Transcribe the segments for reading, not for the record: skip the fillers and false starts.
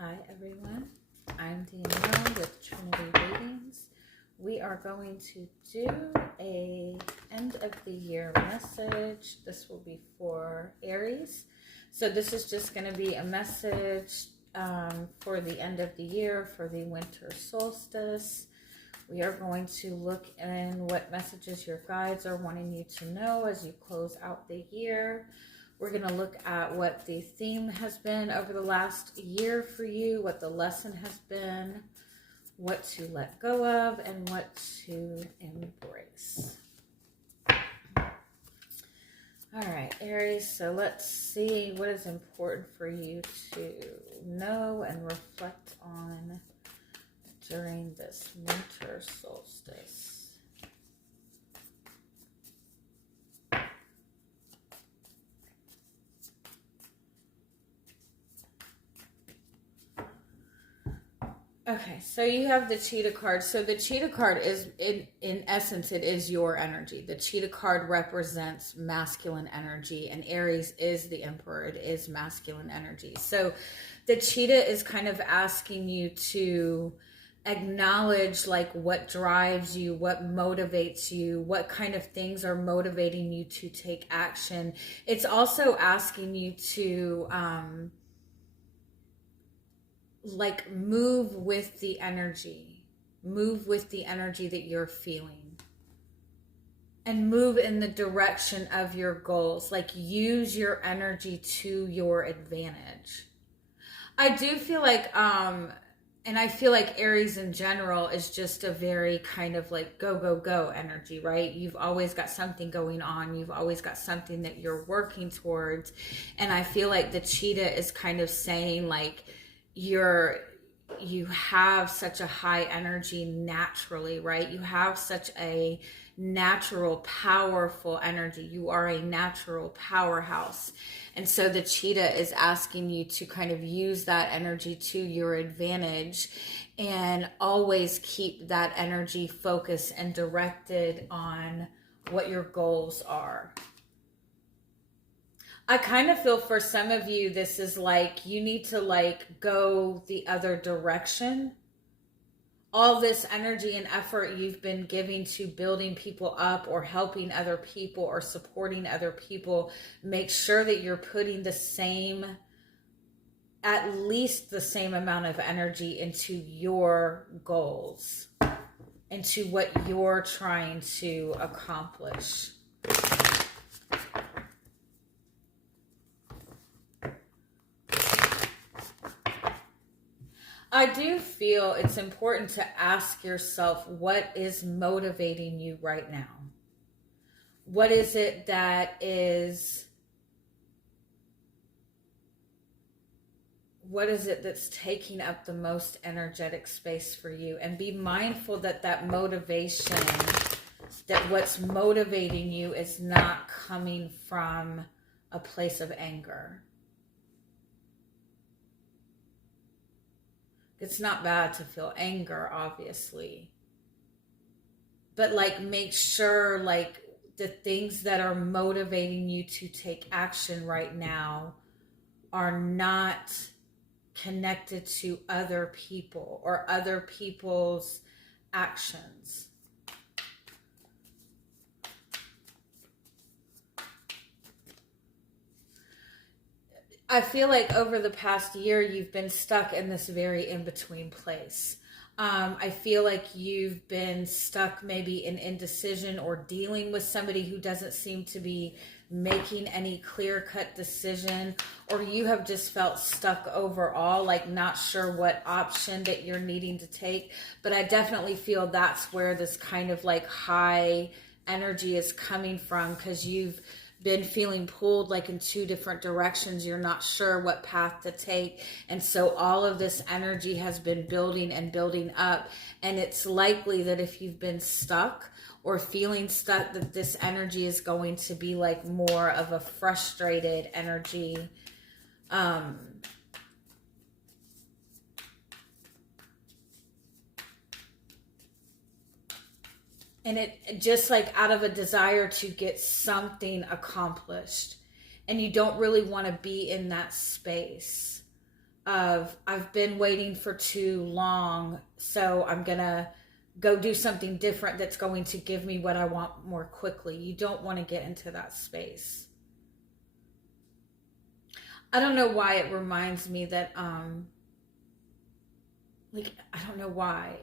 Hi everyone, I'm Danielle with Trinity Readings. We are going to do a end of the year message. This will be for Aries. So this is just going to be a message for the end of the year, for the winter solstice. We are going to look in what messages your guides are wanting you to know as you close out the year. We're going to look at what the theme has been over the last year for you, what the lesson has been, what to let go of, and what to embrace. All right, Aries, so let's see what is important for you to know and reflect on during this winter solstice. Okay, so you have the Cheetah card. So the Cheetah card is, in essence, it is your energy. The Cheetah card represents masculine energy, and Aries is the Emperor. It is masculine energy. So the Cheetah is kind of asking you to acknowledge like what drives you, what motivates you, what kind of things are motivating you to take action. It's also asking you to like move with the energy that you're feeling, and move in the direction of your goals. Like use your energy to your advantage. I do feel like and I feel like Aries in general is just a very kind of like go, go, go energy, right? You've always got something going on. You've always got something that you're working towards. And I feel like the Cheetah is kind of saying like, you have such a high energy naturally, right? You have such a natural, powerful energy. You are a natural powerhouse. And so the Cheetah is asking you to kind of use that energy to your advantage and always keep that energy focused and directed on what your goals are. I kind of feel for some of you, this is like, you need to like go the other direction. All this energy and effort you've been giving to building people up or helping other people or supporting other people, make sure that you're putting the same, at least the same amount of energy into your goals, into what you're trying to accomplish. I do feel it's important to ask yourself, what is motivating you right now? What is it that is, what is it that's taking up the most energetic space for you? And be mindful that that motivation, that what's motivating you is not coming from a place of anger. It's not bad to feel anger, obviously. But like make sure like the things that are motivating you to take action right now are not connected to other people or other people's actions. I feel like over the past year, you've been stuck in this very in-between place. I feel like you've been stuck maybe in indecision or dealing with somebody who doesn't seem to be making any clear-cut decision, or you have just felt stuck overall, like not sure what option that you're needing to take. But I definitely feel that's where this kind of like high energy is coming from, because you've been feeling pulled like in two different directions. You're not sure what path to take. And so all of this energy has been building and building up. And it's likely that if you've been stuck or feeling stuck, that this energy is going to be like more of a frustrated energy. And it just like out of a desire to get something accomplished. And you don't really want to be in that space. of I've been waiting for too long, so I'm going to go do something different that's going to give me what I want more quickly. You don't want to get into that space. I don't know why it reminds me that like, I don't know why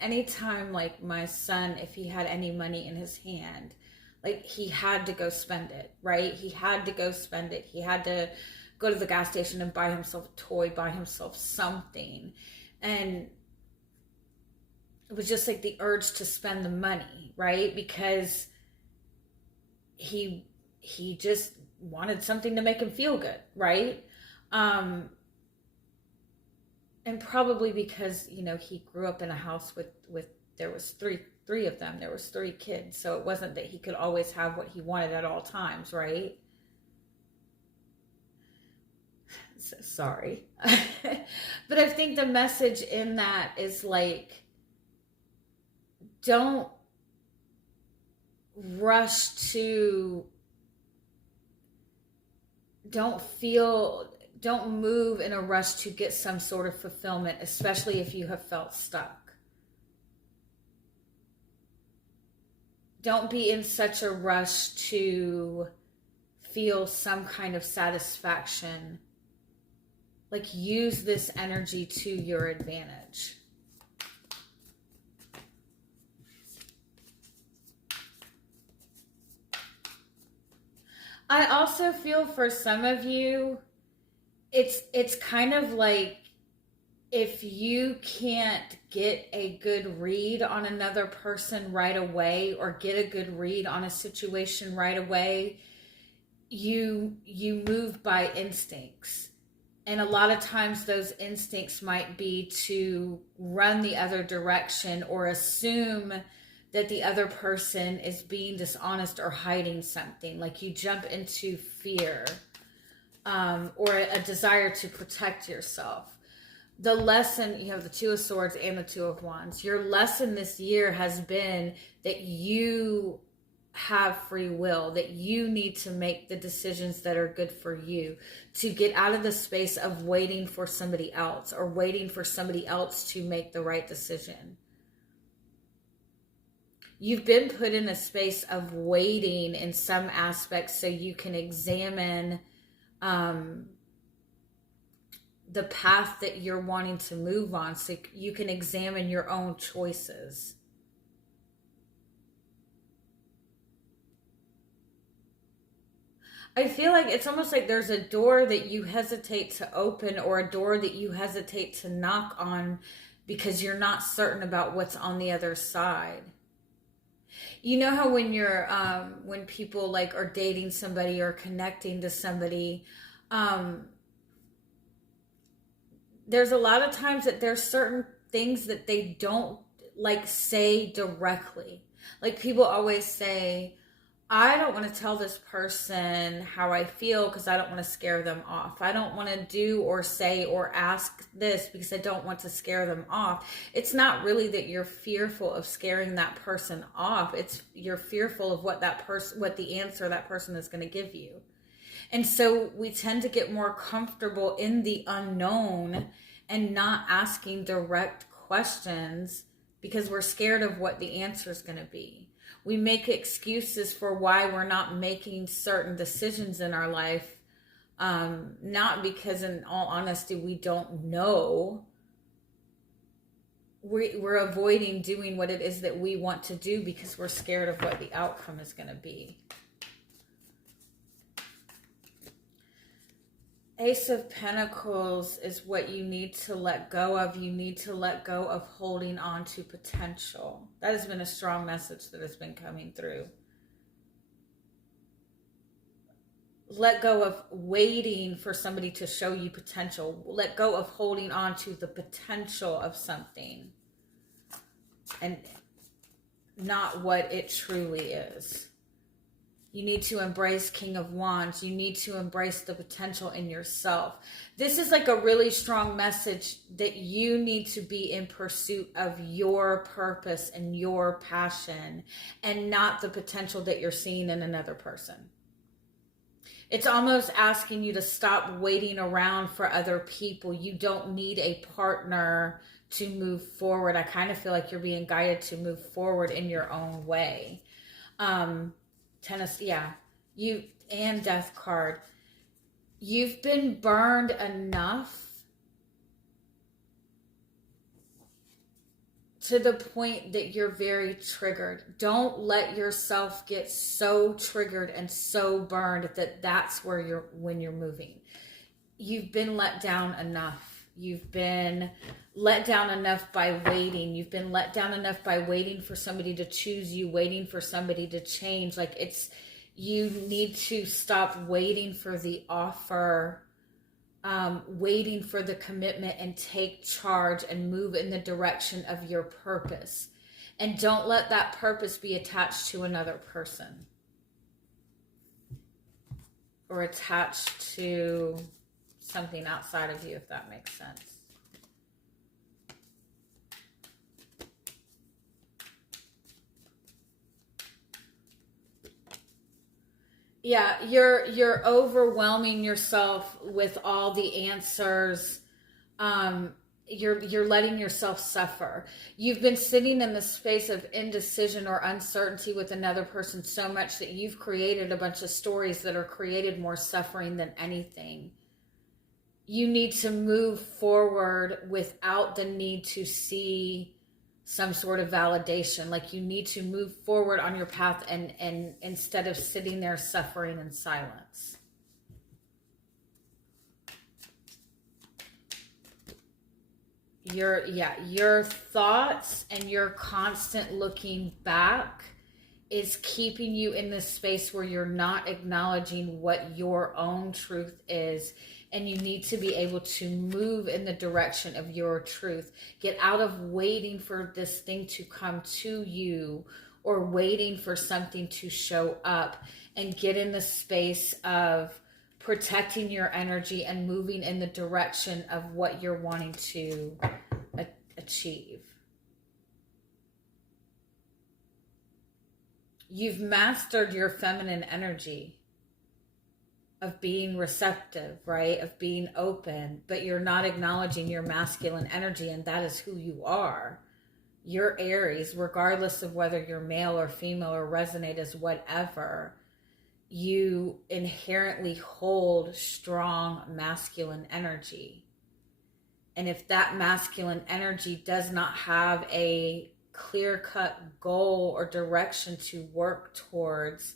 anytime like my son, if he had any money in his hand, like he had to go spend it, right? He had to go spend it. He had to go to the gas station and buy himself a toy, buy himself something. And it was just like the urge to spend the money, right? Because he just wanted something to make him feel good, right? And probably because, you know, he grew up in a house with there was three of them. There was 3 kids. So it wasn't that he could always have what he wanted at all times, right? So, sorry. But I think the message in that is like, don't rush to, don't move in a rush to get some sort of fulfillment, especially if you have felt stuck. Don't be in such a rush to feel some kind of satisfaction. Like, use this energy to your advantage. I also feel for some of you, it's kind of like if you can't get a good read on another person right away or get a good read on a situation right away, you move by instincts. And a lot of times those instincts might be to run the other direction or assume that the other person is being dishonest or hiding something. Like you jump into fear. Or a desire to protect yourself. The lesson, you have the 2 of Swords and the 2 of Wands. Your lesson this year has been that you have free will, that you need to make the decisions that are good for you, to get out of the space of waiting for somebody else or waiting for somebody else to make the right decision. You've been put in a space of waiting in some aspects so you can examine the path that you're wanting to move on, so you can examine your own choices. I feel like it's almost like there's a door that you hesitate to open or a door that you hesitate to knock on because you're not certain about what's on the other side. You know how when you're when people like are dating somebody or connecting to somebody, there's a lot of times that there's certain things that they don't like say directly. Like people always say, I don't want to tell this person how I feel because I don't want to scare them off. I don't want to do or say or ask this because I don't want to scare them off. It's not really that you're fearful of scaring that person off. It's you're fearful of what the answer that person is going to give you. And so we tend to get more comfortable in the unknown and not asking direct questions because we're scared of what the answer is going to be. We make excuses for why we're not making certain decisions in our life, not because, in all honesty, we don't know. We're avoiding doing what it is that we want to do because we're scared of what the outcome is going to be. Ace of Pentacles is what you need to let go of. You need to let go of holding on to potential. That has been a strong message that has been coming through. Let go of waiting for somebody to show you potential. Let go of holding on to the potential of something and not what it truly is. You need to embrace King of Wands. You need to embrace the potential in yourself. This is like a really strong message that you need to be in pursuit of your purpose and your passion and not the potential that you're seeing in another person. It's almost asking you to stop waiting around for other people. You don't need a partner to move forward. I kind of feel like you're being guided to move forward in your own way. Tennis, yeah. You and Death card. You've been burned enough to the point that you're very triggered. Don't let yourself get so triggered and so burned that that's where when you're moving. You've been let down enough. You've been let down enough by waiting. You've been let down enough by waiting for somebody to choose you, waiting for somebody to change. Like you need to stop waiting for the offer, waiting for the commitment, and take charge and move in the direction of your purpose. And don't let that purpose be attached to another person or attached to something outside of you, if that makes sense. Yeah, you're overwhelming yourself with all the answers. You're letting yourself suffer. You've been sitting in the space of indecision or uncertainty with another person so much that you've created a bunch of stories that are created more suffering than anything. You need to move forward without the need to see some sort of validation. Like, you need to move forward on your path and instead of sitting there suffering in silence. Your thoughts and your constant looking back is keeping you in this space where you're not acknowledging what your own truth is. And you need to be able to move in the direction of your truth. Get out of waiting for this thing to come to you or waiting for something to show up, and get in the space of protecting your energy and moving in the direction of what you're wanting to achieve. You've mastered your feminine energy of being receptive, right? Of being open, but you're not acknowledging your masculine energy, and that is who you are. You're Aries, regardless of whether you're male or female or resonate as whatever. You inherently hold strong masculine energy. And if that masculine energy does not have a clear-cut goal or direction to work towards,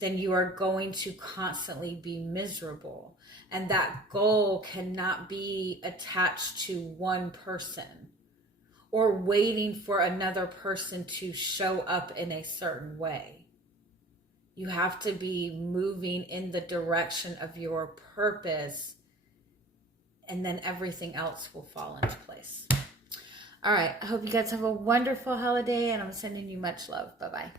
then you are going to constantly be miserable. And that goal cannot be attached to one person or waiting for another person to show up in a certain way. You have to be moving in the direction of your purpose, and then everything else will fall into place. All right. I hope you guys have a wonderful holiday, and I'm sending you much love. Bye-bye.